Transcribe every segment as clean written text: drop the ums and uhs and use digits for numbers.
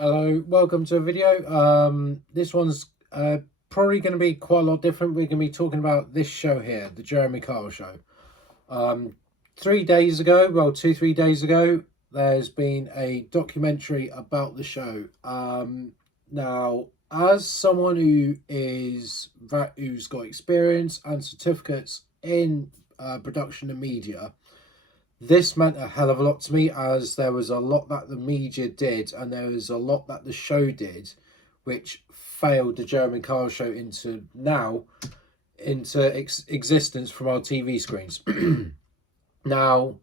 Hello, welcome to a video. This one's probably going to be quite a lot different. We're going to be talking about this show here, the Jeremy Kyle Show. 3 days ago, well, 3 days ago, there's been a documentary about the show. Now, as someone who's got experience and certificates in production and media, this meant a hell of a lot to me, as there was a lot that the media did and there was a lot that the show did which failed the Jeremy Kyle Show into existence from our TV screens. Now,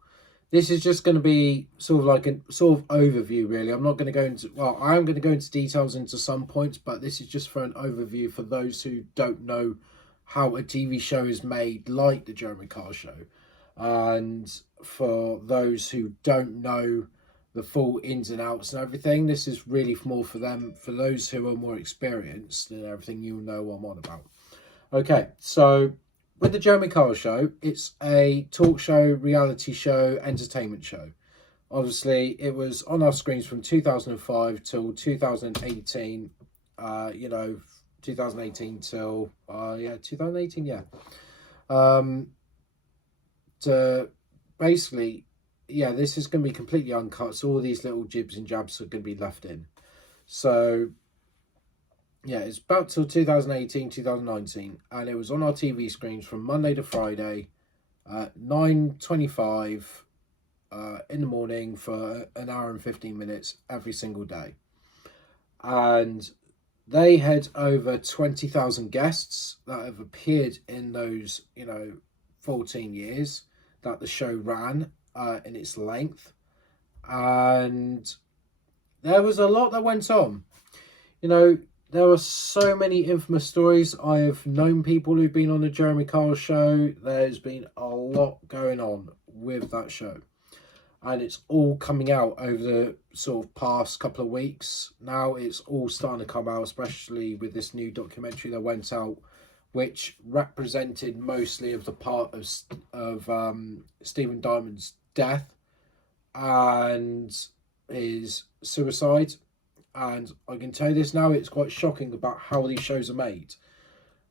this is just going to be sort of like a sort of overview, really. I'm not going to go into, well, I am going to go into details into some points, but this is just for an overview for those who don't know how a TV show is made, like the Jeremy Kyle Show. And for those who don't know the full ins and outs and everything, this is really more for them. For those who are more experienced and everything, you'll know what I'm on about. Okay, so with the Jeremy Kyle Show, it's a talk show, reality show, entertainment show. Obviously, it was on our screens from 2005 till 2018. 2018 till 2018, yeah. To basically, yeah, this is going to be completely uncut, so all these little jibs and jabs are going to be left in. So yeah, it's about till 2018, 2019, and it was on our TV screens from Monday to Friday, 9:25 in the morning for an hour and 15 minutes every single day. And they had over 20,000 guests that have appeared in those, 14 years that the show ran in its length. And there was a lot that went on. There are so many infamous stories. I have known people who've been on the Jeremy Kyle Show. There's been a lot going on with that show. And it's all coming out over the sort of past couple of weeks. Now it's all starting to come out, especially with this new documentary that went out, which represented mostly of the part of Stephen Diamond's death and his suicide. And I can tell you this now, it's quite shocking about how these shows are made.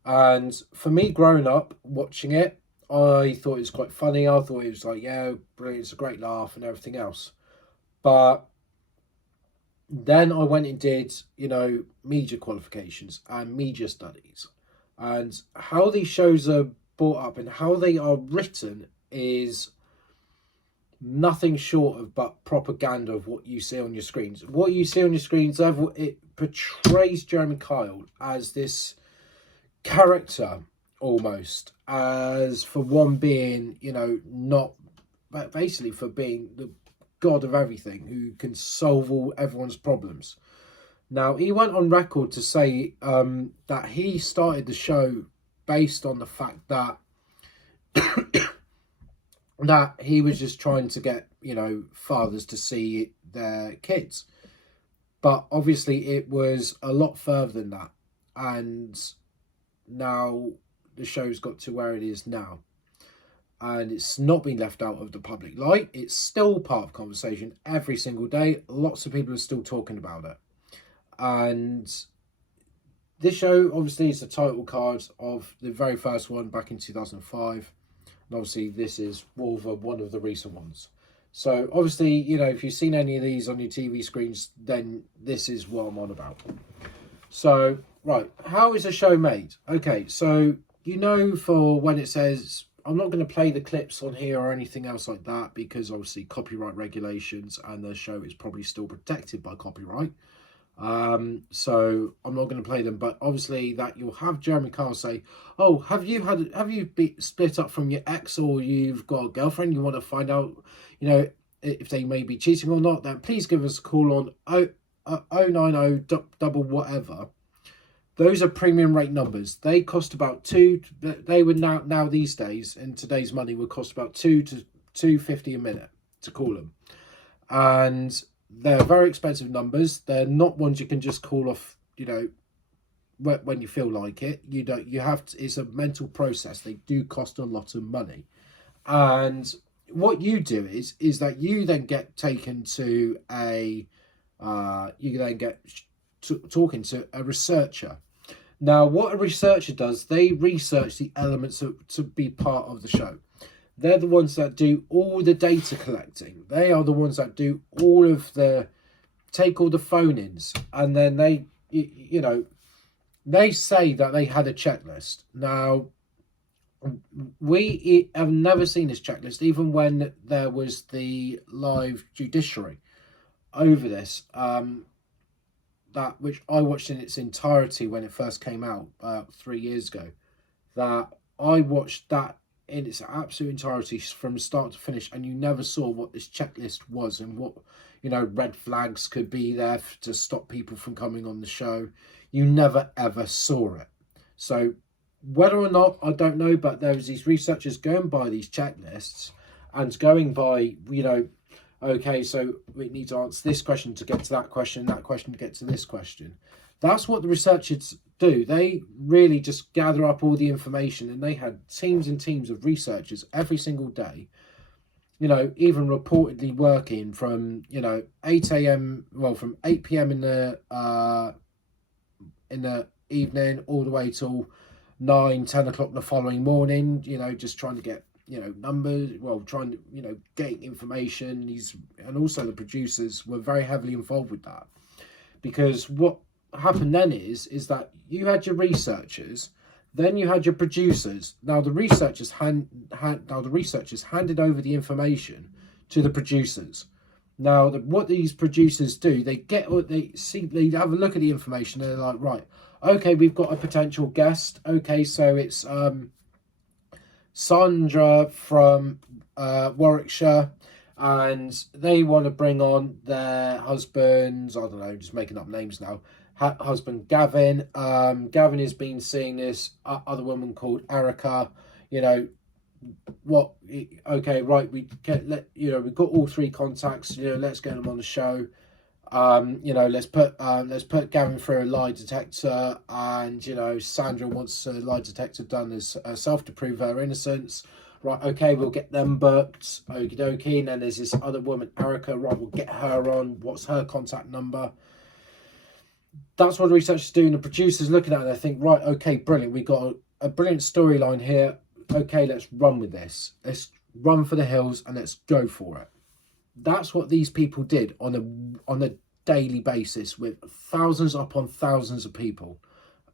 And for me, growing up, watching it, I thought it was quite funny. I thought it was like, yeah, brilliant, it's a great laugh and everything else. But then I went and did, media qualifications and media studies. And how these shows are brought up and how they are written is nothing short of but propaganda of what you see on your screens. What you see on your screens, it portrays Jeremy Kyle as this character almost, as for one being, not, but basically for being the god of everything who can solve everyone's problems. Now, he went on record to say that he started the show based on the fact that that he was just trying to get, fathers to see their kids. But obviously it was a lot further than that. And now the show's got to where it is now. And it's not been left out of the public light. It's still part of conversation every single day. Lots of people are still talking about it. And this show, obviously, is the title card of the very first one back in 2005. And obviously, this is one of the recent ones. So, obviously, if you've seen any of these on your TV screens, then this is what I'm on about. So, right, how is a show made? Okay, so, for when it says, I'm not going to play the clips on here or anything else like that, because obviously copyright regulations and the show is probably still protected by copyright. So I'm not going to play them, but obviously that you'll have Jeremy Kyle say, oh, have you been split up from your ex, or you've got a girlfriend, you want to find out, if they may be cheating or not, then please give us a call on 090 double whatever. Those are premium rate numbers. They cost about they would now these days, in today's money, would cost about $2 to $2.50 a minute to call them. And they're very expensive numbers. They're not ones you can just call off, when you feel like it. You have to, it's a mental process. They do cost a lot of money. And what you do is that you then get taken to a You then get talking to a researcher. Now, what a researcher does, they research the elements to be part of the show. They're the ones that do all the data collecting. They are the ones that do all of the, take all the phone-ins, and then they, you know, they say that they had a checklist. Now, we have never seen this checklist, even when there was the live judiciary over this. That which I watched in its entirety when it first came out 3 years ago. That I watched that in its absolute entirety from start to finish, and you never saw what this checklist was and what, you know, red flags could be there to stop people from coming on the show. You never ever saw it. So whether or not, I don't know, but there was these researchers going by these checklists and going by, you know, okay, so we need to answer this question to get to that question to get to this question. That's what the researchers do. They really just gather up all the information, and they had teams and teams of researchers every single day, you know, even reportedly working from, you know, 8 a.m., well, from 8 p.m. in the evening all the way till 9-10 o'clock the following morning, you know, just trying to get, you know, numbers, well, trying to, you know, get information. And also the producers were very heavily involved with that, because what happened then is that you had your researchers, then you had your producers. Now the researchers handed over the information to the producers. Now what these producers do, they have a look at the information, and they're like, right, okay, we've got a potential guest. Okay, so it's Sandra from Warwickshire, and they want to bring on their husbands, I don't know, just making up names now, husband Gavin. Gavin has been seeing this other woman called Erica. You know what, okay, right, we've got all three contacts, you know, let's get them on the show. You know, let's put Gavin through a lie detector, and, you know, Sandra wants a lie detector done as herself to prove her innocence. Right, okay, we'll get them booked. Okie dokie. And then there's this other woman, Erica. Right, we'll get her on. What's her contact number? That's what the researchers do, and the producers looking at it, they think, right, okay, brilliant. We got a brilliant storyline here. Okay, let's run with this. Let's run for the hills and let's go for it. That's what these people did on a daily basis, with thousands upon thousands of people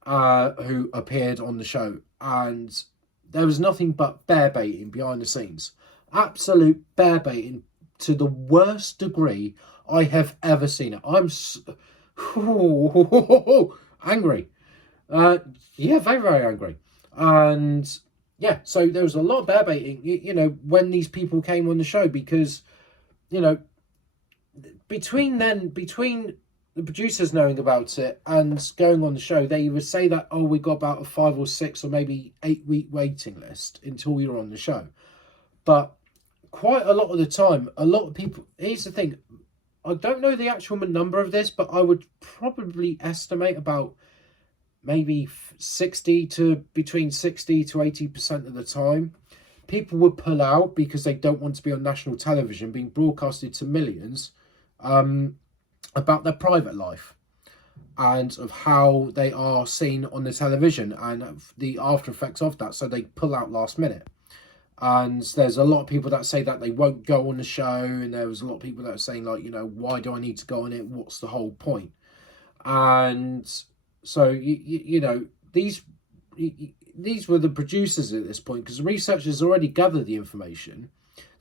who appeared on the show, and there was nothing but bear baiting behind the scenes. Absolute bear baiting to the worst degree I have ever seen it. I'm angry. Yeah, very, very angry. And yeah, so there was a lot of bear baiting, you know, when these people came on the show, because, you know, between the producers knowing about it and going on the show, they would say that, oh, we got about a 5 or 6 or maybe 8-week waiting list until you're on the show. But quite a lot of the time, a lot of people, here's the thing, I don't know the actual number of this, but I would probably estimate about maybe between 60 to 80% of the time, people would pull out because they don't want to be on national television being broadcasted to millions about their private life and of how they are seen on the television and the after effects of that. So they pull out last minute. And there's a lot of people that say that they won't go on the show, and there was a lot of people that are saying, like, you know, why do I need to go on it? What's the whole point? And so, you know, these were the producers at this point, because the researchers already gathered the information.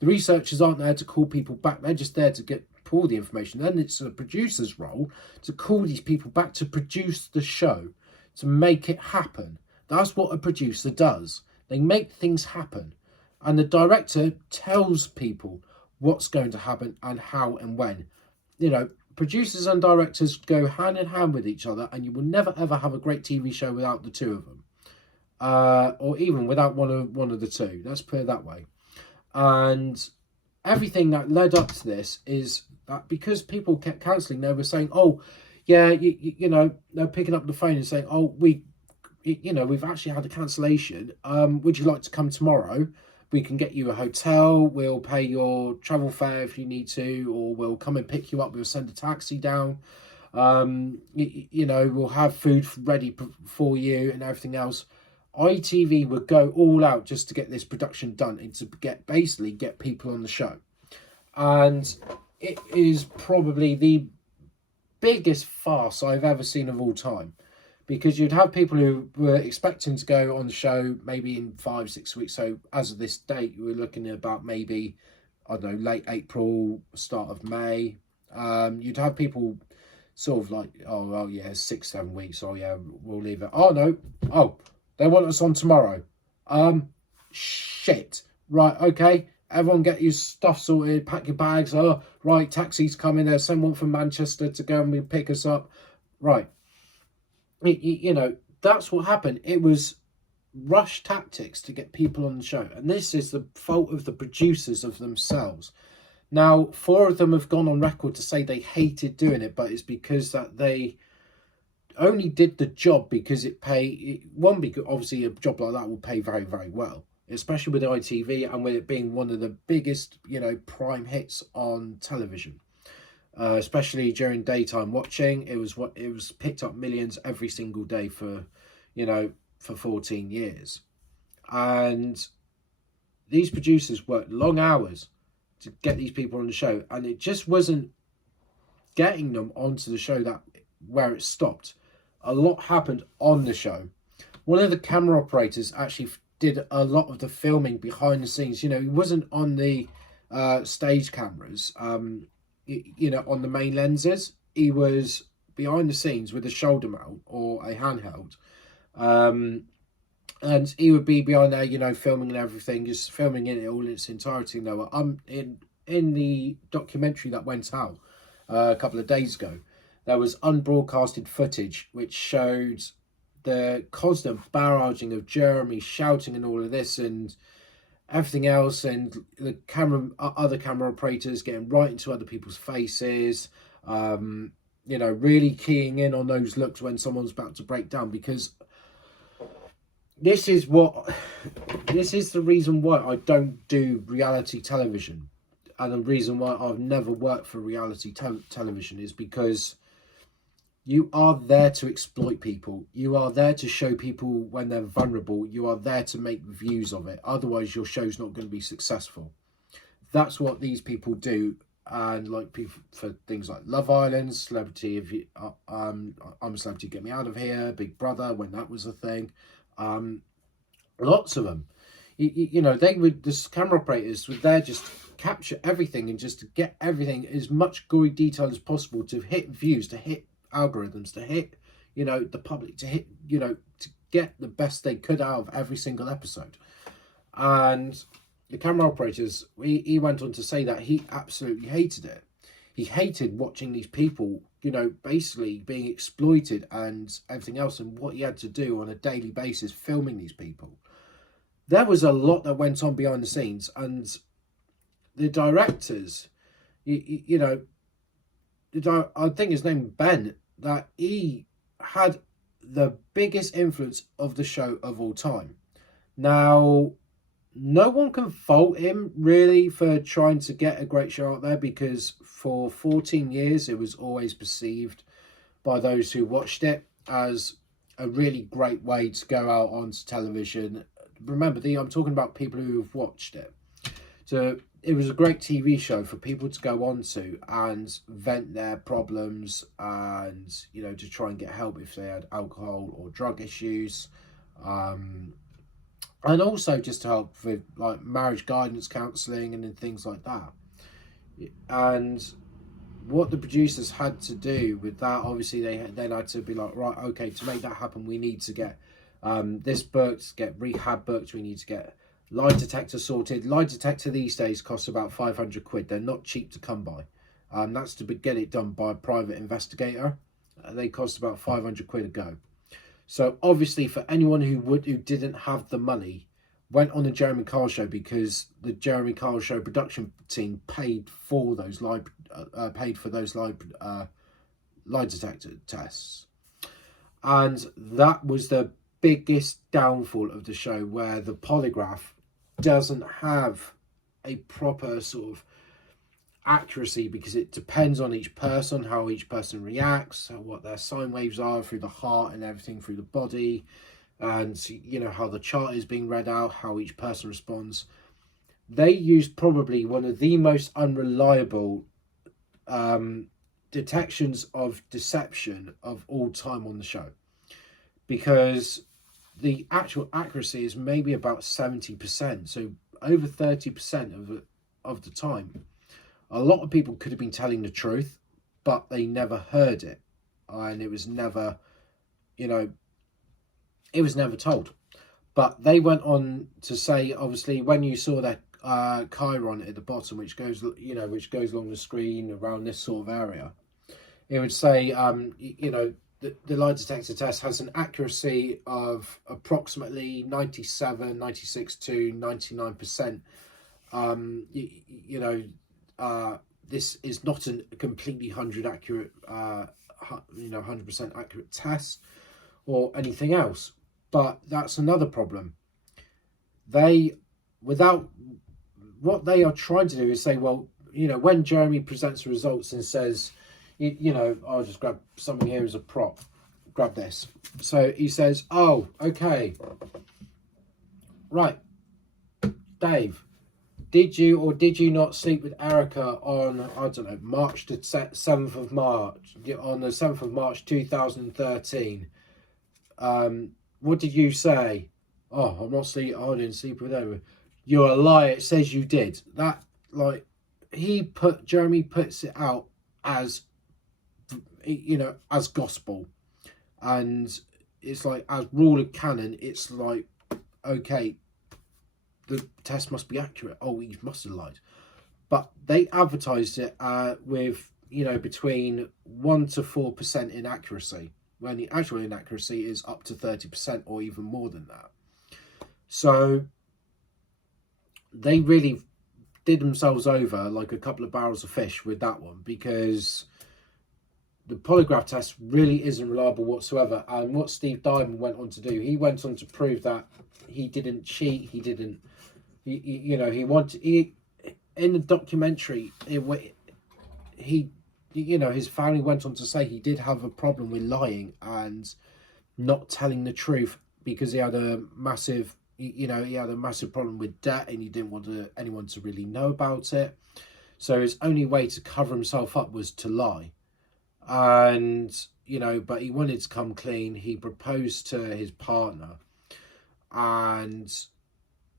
The researchers aren't there to call people back. They're just there to pull the information. Then it's the producer's role to call these people back to produce the show, to make it happen. That's what a producer does. They make things happen. And the director tells people what's going to happen and how and when. You know, producers and directors go hand in hand with each other, and you will never ever have a great TV show without the two of them, or even without one of the two. Let's put it that way. And everything that led up to this is that because people kept cancelling, they were saying, "Oh, yeah, you know," they're picking up the phone and saying, "Oh, we've actually had a cancellation. Would you like to come tomorrow?" we can get you a hotel, we'll pay your travel fare if you need to, or we'll come and pick you up, we'll send a taxi down. We'll have food ready for you and everything else. ITV would go all out just to get this production done and to get people on the show. And it is probably the biggest farce I've ever seen of all time, because you'd have people who were expecting to go on the show maybe in 5-6 weeks. So as of this date, you were looking at about maybe, I don't know, late April, start of May. You'd have people sort of like, oh well, yeah, 6-7 weeks. Oh yeah, we'll leave it. Oh no, oh, they want us on tomorrow. Shit. Right, okay. Everyone get your stuff sorted, pack your bags. Oh, right, taxi's coming. There's someone from Manchester to go and pick us up. Right. That's what happened. It was rush tactics to get people on the show. And this is the fault of the producers of themselves. Now, 4 of them have gone on record to say they hated doing it, but it's because that they only did the job because because obviously a job like that will pay very, very well, especially with ITV and with it being one of the biggest, prime hits on television. Especially during daytime watching, it was picked up millions every single day for 14 years. And these producers worked long hours to get these people on the show, and it just wasn't getting them onto the show where it stopped. A lot happened on the show. One of the camera operators actually did a lot of the filming behind the scenes. He wasn't on the stage cameras, on the main lenses. He was behind the scenes with a shoulder mount or a handheld. And he would be behind there, filming and everything, just filming it all in its entirety. Now, in the documentary that went out a couple of days ago, there was unbroadcasted footage which showed the constant barraging of Jeremy shouting and all of this and everything else, and the other camera operators getting right into other people's faces, really keying in on those looks when someone's about to break down, because this is the reason why I don't do reality television, and the reason why I've never worked for reality television is because you are there to exploit people. You are there to show people when they're vulnerable. You are there to make views of it. Otherwise, your show's not going to be successful. That's what these people do. And like people for things like Love Island, Celebrity, I'm a Celebrity, Get Me Out of Here, Big Brother, when that was a thing. Lots of them. The camera operators were there just capture everything and just to get everything as much gory detail as possible to hit views, to hit algorithms, to hit the public, to hit to get the best they could out of every single episode. And the camera operators, he went on to say that he absolutely hated it. He hated watching these people basically being exploited and everything else, and what he had to do on a daily basis filming these people. There was a lot that went on behind the scenes, and the directors, I think his name Ben, that he had the biggest influence of the show of all time. Now, no one can fault him really for trying to get a great show out there, because for 14 years it was always perceived by those who watched it as a really great way to go out onto television. Remember, I'm talking about people who have watched it. So it was a great TV show for people to go on to and vent their problems and, to try and get help if they had alcohol or drug issues. And also just to help with like marriage guidance counselling and things like that. And what the producers had to do with that, obviously they then had to be like, right, okay, to make that happen, we need to get this booked, get rehab booked, we need to get lie detector sorted. Lie detector these days costs about 500 quid. They're not cheap to come by. That's to get it done by a private investigator. They cost about 500 quid a go. So obviously for anyone who didn't have the money, went on the Jeremy Kyle show, because the Jeremy Kyle show production team paid for those lie detector tests. And that was the biggest downfall of the show, where the polygraph doesn't have a proper sort of accuracy, because it depends on each person, how each person reacts, what their sine waves are through the heart and everything through the body, and how the chart is being read out, how each person responds. They used probably one of the most unreliable detections of deception of all time on the show, because the actual accuracy is maybe about 70%. So over 30% of the time, a lot of people could have been telling the truth, but they never heard it, and it was never, it was never told. But they went on to say, obviously, when you saw that chyron at the bottom, which goes along the screen around this sort of area, it would say, the lie detector test has an accuracy of approximately 97, 96 to 99%. This is not a completely 100% accurate test or anything else. But that's another problem. What they are trying to do is say, well, when Jeremy presents the results and says, I'll just grab something here as a prop. Grab this. So he says, oh, okay. Right. Dave, did you or did you not sleep with Erica on, I don't know, March the 7th of March, on the 7th of March 2013? What did you say? Oh, I'm not sleep. I didn't sleep with her. You're a liar. It says you did. That, like, Jeremy puts it out as, as gospel, and it's like, as rule of canon, it's like, okay, the test must be accurate. Oh, he must have lied. But they advertised it with, between 1 to 4% inaccuracy, when the actual inaccuracy is up to 30% or even more than that. So they really did themselves over like a couple of barrels of fish with that one, because the polygraph test really isn't reliable whatsoever. And what Steve Diamond went on to do, he went on to prove that he didn't cheat, he didn't, in the documentary, his family went on to say he did have a problem with lying and not telling the truth, because he had a massive problem with debt, and he didn't want anyone to really know about it. So his only way to cover himself up was to lie. And but he wanted to come clean. He proposed to his partner, and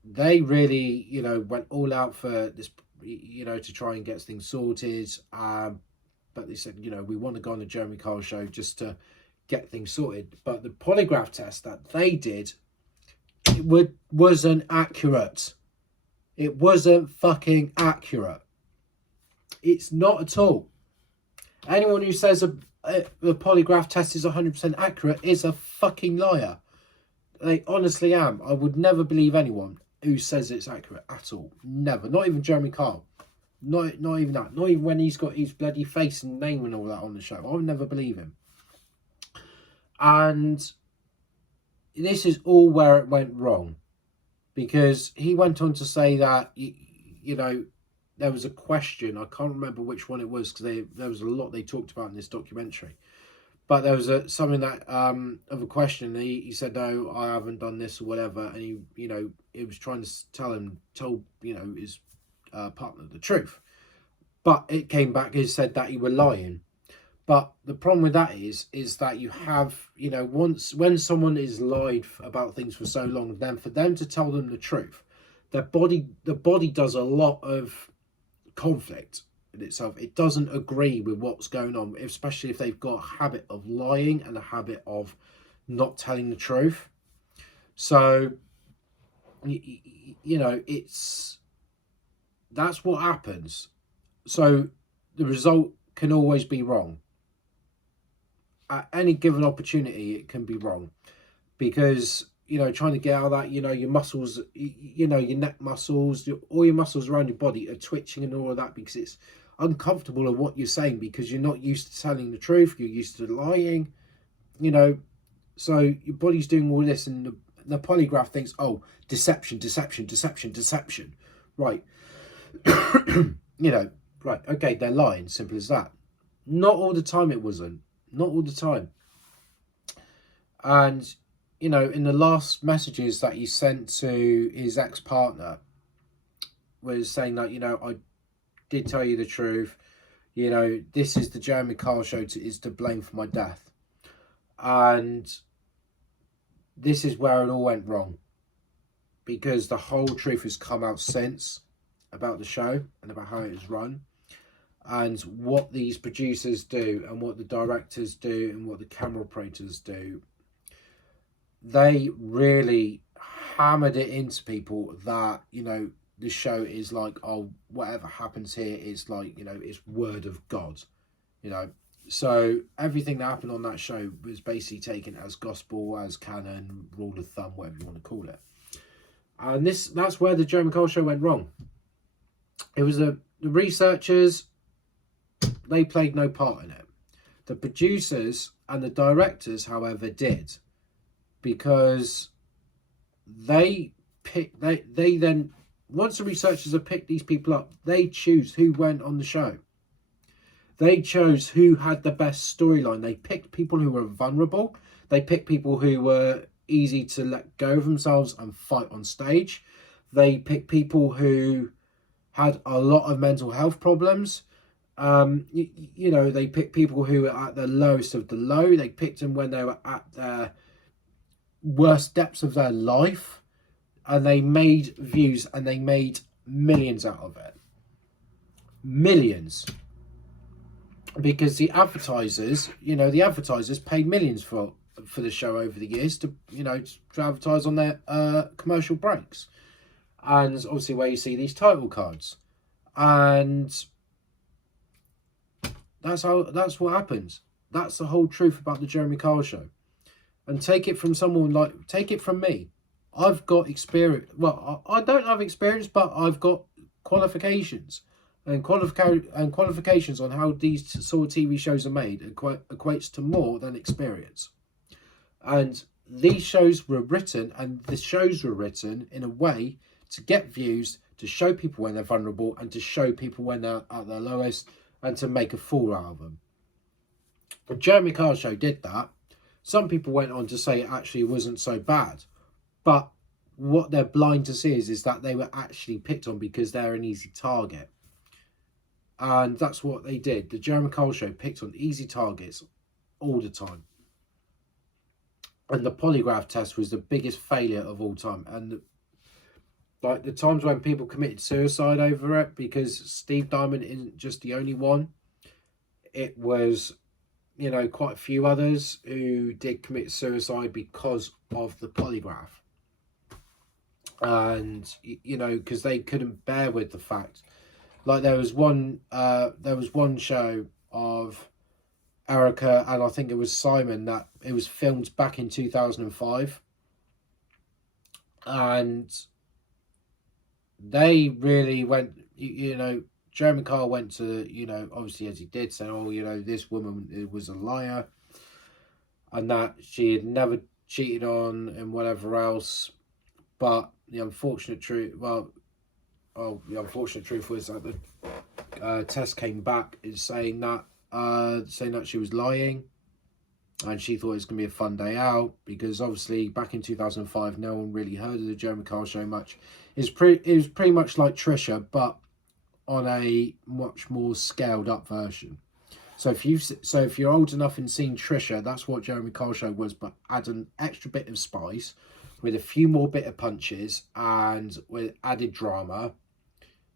they really went all out for this, to try and get things sorted. But they said, we want to go on the Jeremy Kyle show just to get things sorted. But the polygraph test that they did, wasn't accurate. It wasn't fucking accurate. It's not at all. Anyone who says the polygraph test is 100% accurate is a fucking liar. They honestly am. I would never believe anyone who says it's accurate at all. Never. Not even Jeremy Kyle. Not even that. Not even when he's got his bloody face and name and all that on the show. I would never believe him. And this is all where it went wrong, because he went on to say that there was a question, I can't remember which one it was, because there was a lot they talked about in this documentary, but there was something that of a question. He said, no, I haven't done this or whatever, and he was trying to told his partner the truth, but it came back and said that he were lying. But the problem with that is that you have, when someone is lied about things for so long, then for them to tell them the truth, the body does a lot of conflict in itself. It doesn't agree with what's going on, especially if they've got a habit of lying and a habit of not telling the truth. So, that's what happens. So the result can always be wrong. At any given opportunity, it can be wrong, because trying to get out of that, your muscles, your neck muscles, all your muscles around your body are twitching and all of that, because it's uncomfortable of what you're saying, because you're not used to telling the truth, you're used to lying, so your body's doing all this, and the polygraph thinks, oh, deception, deception, deception, deception. Right. You know, right, okay, they're lying, simple as that. Not all the time it wasn't. Not all the time. And, you know, in the last messages that he sent to his ex-partner was saying that, you know, I did tell you the truth. You know, this is the Jeremy Kyle show is to blame for my death. And this is where it all went wrong. Because the whole truth has come out since about the show and about how it is run. And what these producers do and what the directors do and what the camera operators do. They really hammered it into people that, you know, the show is like, oh, whatever happens here is like, you know, it's word of God, you know. So everything that happened on that show was basically taken as gospel, as canon, rule of thumb, whatever you want to call it. And that's where the Jeremy Kyle show went wrong. It was the researchers, they played no part in it. The producers and the directors, however, did. Because they then, once the researchers have picked these people up, they choose who went on the show. They chose who had the best storyline. They picked people who were vulnerable. They picked people who were easy to let go of themselves and fight on stage. They picked people who had a lot of mental health problems. You know, they picked people who were at the lowest of the low. They picked them when they were at their worst depths of their life, and they made views and they made millions out of it. Millions. Because the advertisers, you know, the advertisers paid millions for the show over the years to, you know, to advertise on their commercial breaks. And obviously where you see these title cards. And that's what happens. That's the whole truth about the Jeremy Kyle show. And take it from someone like, take it from me. I've got experience. Well, I don't have experience, but I've got qualifications. And qualifications on how these sort of TV shows are made equates to more than experience. And these shows were written, and the shows were written in a way to get views, to show people when they're vulnerable, and to show people when they're at their lowest, and to make a fool out of them. The Jeremy Kyle show did that. Some people went on to say it actually wasn't so bad. But what they're blind to see is that they were actually picked on because they're an easy target. And that's what they did. The Jeremy Kyle show picked on easy targets all the time. And the polygraph test was the biggest failure of all time. And like the times when people committed suicide over it, because Steve Diamond isn't just the only one. It was, you know, quite a few others who did commit suicide because of the polygraph. And, you know, because they couldn't bear with the fact. Like there was one show of Erica and I think it was Simon that it was filmed back in 2005. And they really went, you know, Jeremy Kyle went to, you know, obviously as he did, say, oh, you know, this woman was a liar and that she had never cheated on and whatever else. But the unfortunate truth, the unfortunate truth was that the test came back is saying that she was lying, and she thought it was going to be a fun day out because obviously back in 2005 no one really heard of the Jeremy Kyle show much. It was pretty much like Trisha, but on a much more scaled up version. So if you're old enough and seen Trisha, that's what Jeremy Kyle show was, but add an extra bit of spice with a few more bitter punches and with added drama.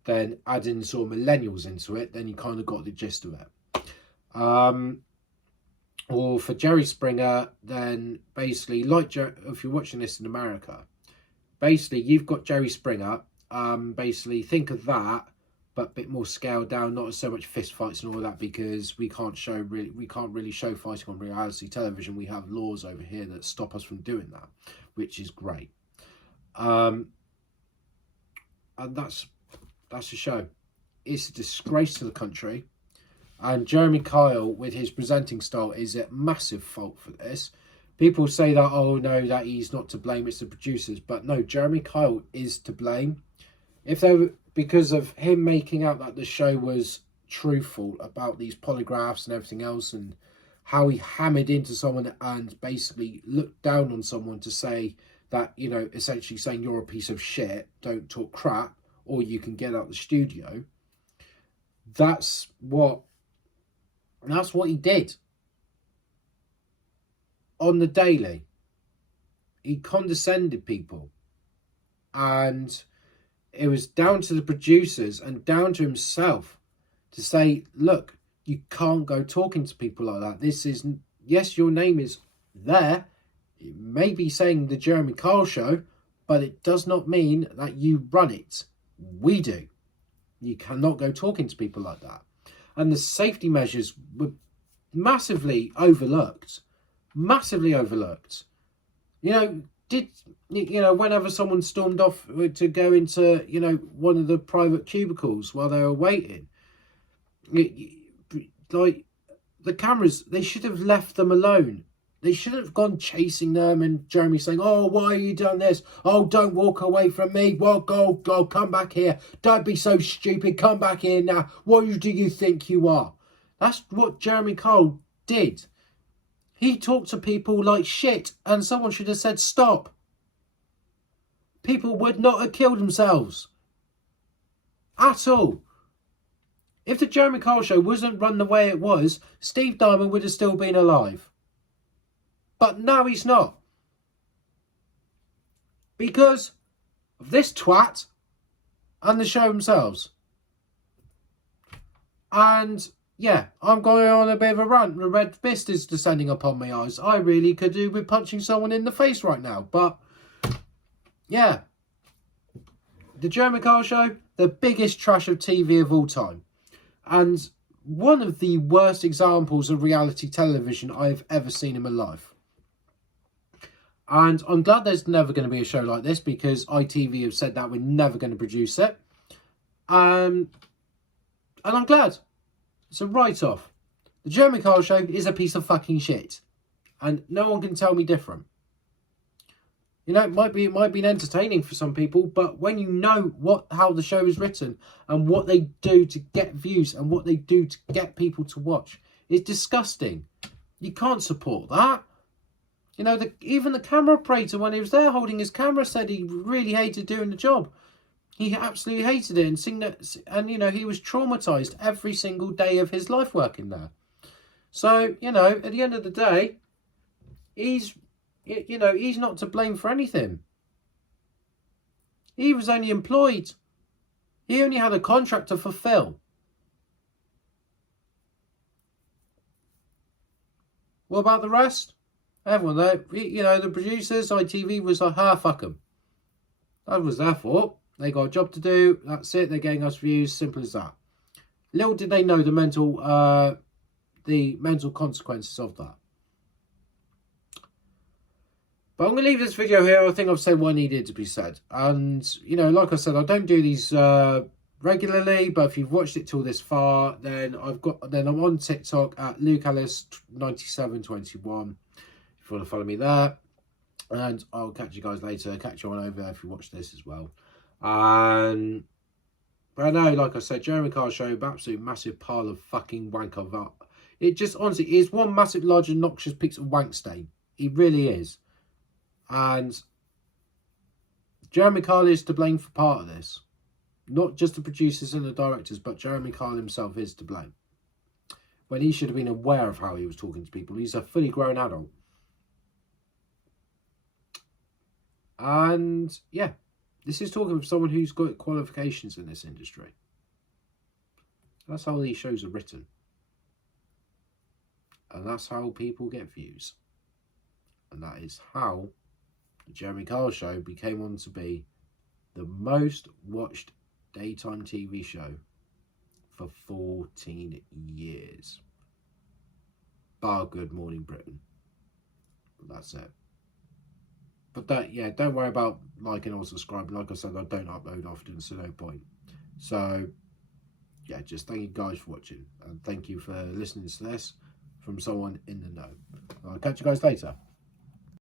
Then adding sort of millennials into it, then you kind of got the gist of it. Or for Jerry Springer, then basically, like if you're watching this in America, basically you've got Jerry Springer. Basically think of that, but a bit more scaled down, not so much fist fights and all that, because we can't really show fighting on reality television. We have laws over here that stop us from doing that, which is great. And that's the show. It's a disgrace to the country. And Jeremy Kyle, with his presenting style, is at massive fault for this. People say that, oh no, that he's not to blame, it's the producers. But no, Jeremy Kyle is to blame. If they were, because of him making out that the show was truthful about these polygraphs and everything else, and how he hammered into someone and basically looked down on someone to say that, you know, essentially saying you're a piece of shit, don't talk crap, or you can get out the studio. That's what he did on the daily. He condescended people, and it was down to the producers and down to himself to say, look, you can't go talking to people like that. This is, yes, your name is there. It may be saying the Jeremy Kyle Show, but it does not mean that you run it. We do. You cannot go talking to people like that. And the safety measures were massively overlooked. Massively overlooked. You know, whenever someone stormed off to go into, you know, one of the private cubicles while they were waiting, like, the cameras, they should have left them alone. They shouldn't have gone chasing them and Jeremy saying, oh, why are you doing this? Oh, don't walk away from me. Well, go, come back here. Don't be so stupid. Come back here now. What do you think you are? That's what Jeremy Kyle did. He talked to people like shit, and someone should have said stop. People would not have killed themselves. At all. If the Jeremy Kyle Show wasn't run the way it was, Steve Diamond would have still been alive. But now he's not. Because of this twat and the show themselves. And yeah, I'm going on a bit of a rant. The red fist is descending upon my eyes. I really could do with punching someone in the face right now. But yeah. The Jeremy Kyle Show, the biggest trash of TV of all time. And one of the worst examples of reality television I've ever seen in my life. And I'm glad there's never going to be a show like this, because ITV have said that we're never going to produce it. And I'm glad. It's a write-off. The Jeremy Kyle Show is a piece of fucking shit. And no one can tell me different. You know, it might be entertaining for some people, but when you know how the show is written and what they do to get views and what they do to get people to watch, it's disgusting. You can't support that. You know, even the camera operator, when he was there holding his camera, said he really hated doing the job. He absolutely hated it, and you know, he was traumatized every single day of his life working there. So, you know, at the end of the day, he's not to blame for anything. He was only employed. He only had a contract to fulfill. What about the rest? Everyone there, you know, the producers, ITV was like, fuck them. That was their fault. They got a job to do. That's it. They're getting us views. Simple as that. Little did they know the mental consequences of that. But I'm going to leave this video here. I think I've said what needed to be said. And, you know, like I said, I don't do these regularly. But if you've watched it till this far, then I'm on TikTok at LukeAllis9721. If you want to follow me there. And I'll catch you guys later. Catch you on over there if you watch this as well. But I know, like I said, Jeremy Kyle Show, absolute massive pile of fucking wank of that. It just, honestly, is one massive, large, obnoxious piece of wank stain. It really is. And Jeremy Kyle is to blame for part of this. Not just the producers and the directors, but Jeremy Kyle himself is to blame. When he should have been aware of how he was talking to people. He's a fully grown adult. And, yeah. This is talking from someone who's got qualifications in this industry. That's how these shows are written. And that's how people get views. And that is how the Jeremy Kyle Show became on to be the most watched daytime TV show for 14 years. Bar Good Morning Britain. That's it. But don't worry about liking or subscribing. Like I said, I don't upload often, so no point. So, yeah, just thank you guys for watching. And thank you for listening to this from someone in the know. I'll catch you guys later.